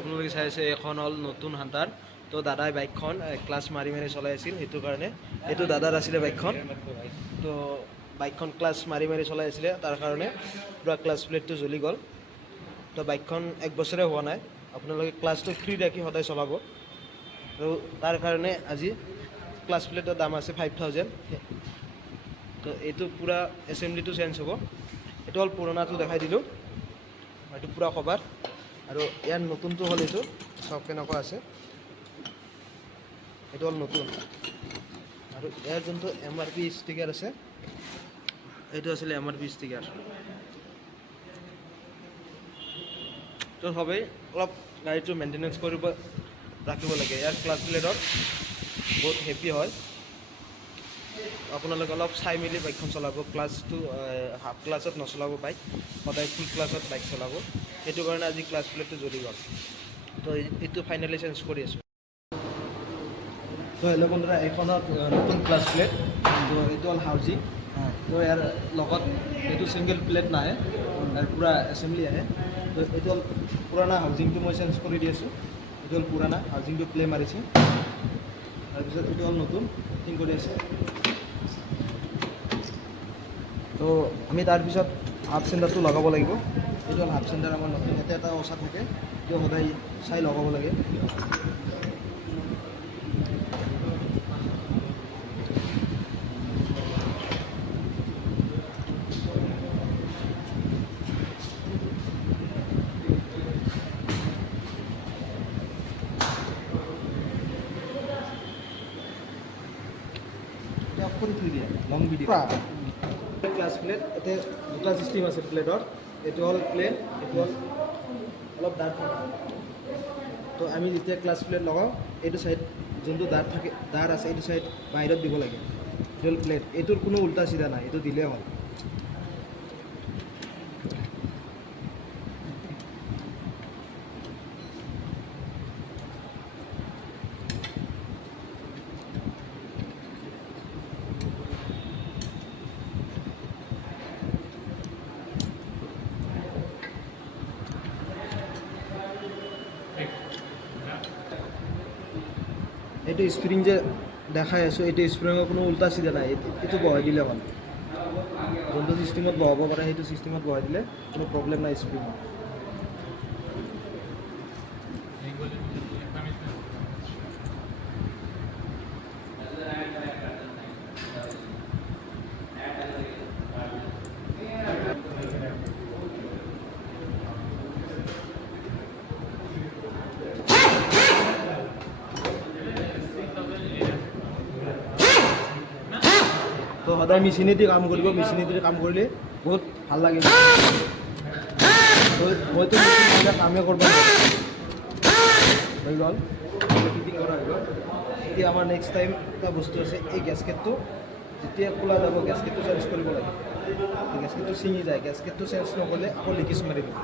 আপোনালোকে চাই আছে এখন হ'ল নতুন হান্টাৰ। তো দাদাই বাইকখন ক্লাছ মাৰি মাৰি চলাই আছিল, সেইটো কাৰণে এইটো দাদাৰ আছিলে বাইকখন। তো বাইকখন ক্লাছ মাৰি মাৰি চলাই আছিলে, তাৰ কাৰণে পূৰা ক্লাছ প্লেটটো জ্বলি গ'ল। তো বাইকখন 1 বছৰে হোৱা নাই। আপোনালোকে ক্লাছটো ফ্ৰী ৰাখি সদায় চলাব। তো তাৰ কাৰণে আজি ক্লাছ প্লেটৰ দাম আছে 5000। তো এইটো পূৰা এছেম্বলিটো চেঞ্জ হ'ব। এইটো হ'ল পুৰণাটো দেখাই দিলোঁ, এইটো পূৰা কভাৰ। আৰু ইয়াৰ নতুনটো হ'ল এইটো, চাওক কেনেকুৱা আছে। এইটো হ'ল নতুন। আৰু ইয়াৰ যোনটো MRP ষ্টিকাৰ আছে, এইটো আছিলে MRP ষ্টিকাৰ। তো সবেই অলপ গাড়ীটো মেইনটেনেঞ্চ কৰিব ৰাখিব লাগে। ইয়াৰ ক্লাছ প্লেটত বহুত হেভি হয়। আপোনালোকে অলপ চাই মেলি বাইকখন চলাব। ক্লাছটো হাফ ক্লাছত নচলাব বাইক, সদায় ফুল ক্লাছত বাইক চলাব। সেইটো কাৰণে আজি ক্লাছ প্লেটটো জ্বলি গ'ল। তো এইটো ফাইনেলি চেঞ্জ কৰি আছোঁ। তো হেল্ল' বন্ধুৰা, এইখনত নতুন ক্লাছ প্লেট। তো এইটো হ'ল হাউজিং। তো ইয়াৰ লগত এইটো ছিংগল প্লেট নাহে, ইয়াৰ পূৰা এছেম্বলি আহে। তো এইটো হ'ল পুৰণা হাউজিংটো মই চেঞ্জ কৰি দি আছোঁ। এইটো হ'ল পুৰণা হাউজিংটো প্লে মাৰিছে। তাৰপিছত এইটো হ'ল নতুন ফিটিং কৰি আছে। তো আমি তাৰপিছত হাফ চেণ্টাৰটো লগাব লাগিব। এইটো হ'ল হাফ চেণ্টাৰ আমাৰ নতুন, ইয়াতে এটা ওচা থাকে, সেইটো সদায় চাই লগাব লাগে। অফ কৰি থৈ দিয়ে লং ভিডিঅ'। ক্লাছ প্লেট ইয়াতে দুটা চিষ্টেম আছে প্লেটৰ। এইটো হ'ল প্লেন, এইটো হ'ল অলপ ডাৰ্ক থাকে। তো আমি যেতিয়া ক্লাছ প্লেট লগাওঁ, এইটো চাইড যোনটো ডাৰ্ক থাকে, ডাৰ্ক আছে, এইটো চাইড বাহিৰত দিব লাগে। এইটো হ'ল প্লেট। এইটোৰ কোনো উল্টা চিধা নাই, এইটো দিলেই হ'ল। এইটো স্প্ৰিং যে দেখাই আছোঁ, এইটো স্প্ৰিঙৰ কোনো উল্টা চিধা নাই, এইটো বহাই দিলে হ'ল। যোনটো চিষ্টেমত বহাব পাৰে সেইটো চিষ্টেমত বহাই দিলে কোনো প্ৰব্লেম নাই স্প্ৰিঙত। তো সদায় মেচিনেদি কাম কৰিব, মেচিনেদি কাম কৰিলে বহুত ভাল লাগে। মইতো মেচিন কামেই কৰিব হৈ গ'ল, ফিটিং কৰা হৈ গ'ল। এতিয়া আমাৰ নেক্সট টাইম এটা বস্তু আছে, এই গেছকেটটো যেতিয়া খোলা যাব, গেছকেটটো চেঞ্জ কৰিব লাগে। গেছকেটটো ছিঙি যায়, গেছকেটটো চেঞ্জ নকৰিলে আকৌ লিকেজ মাৰি দিব।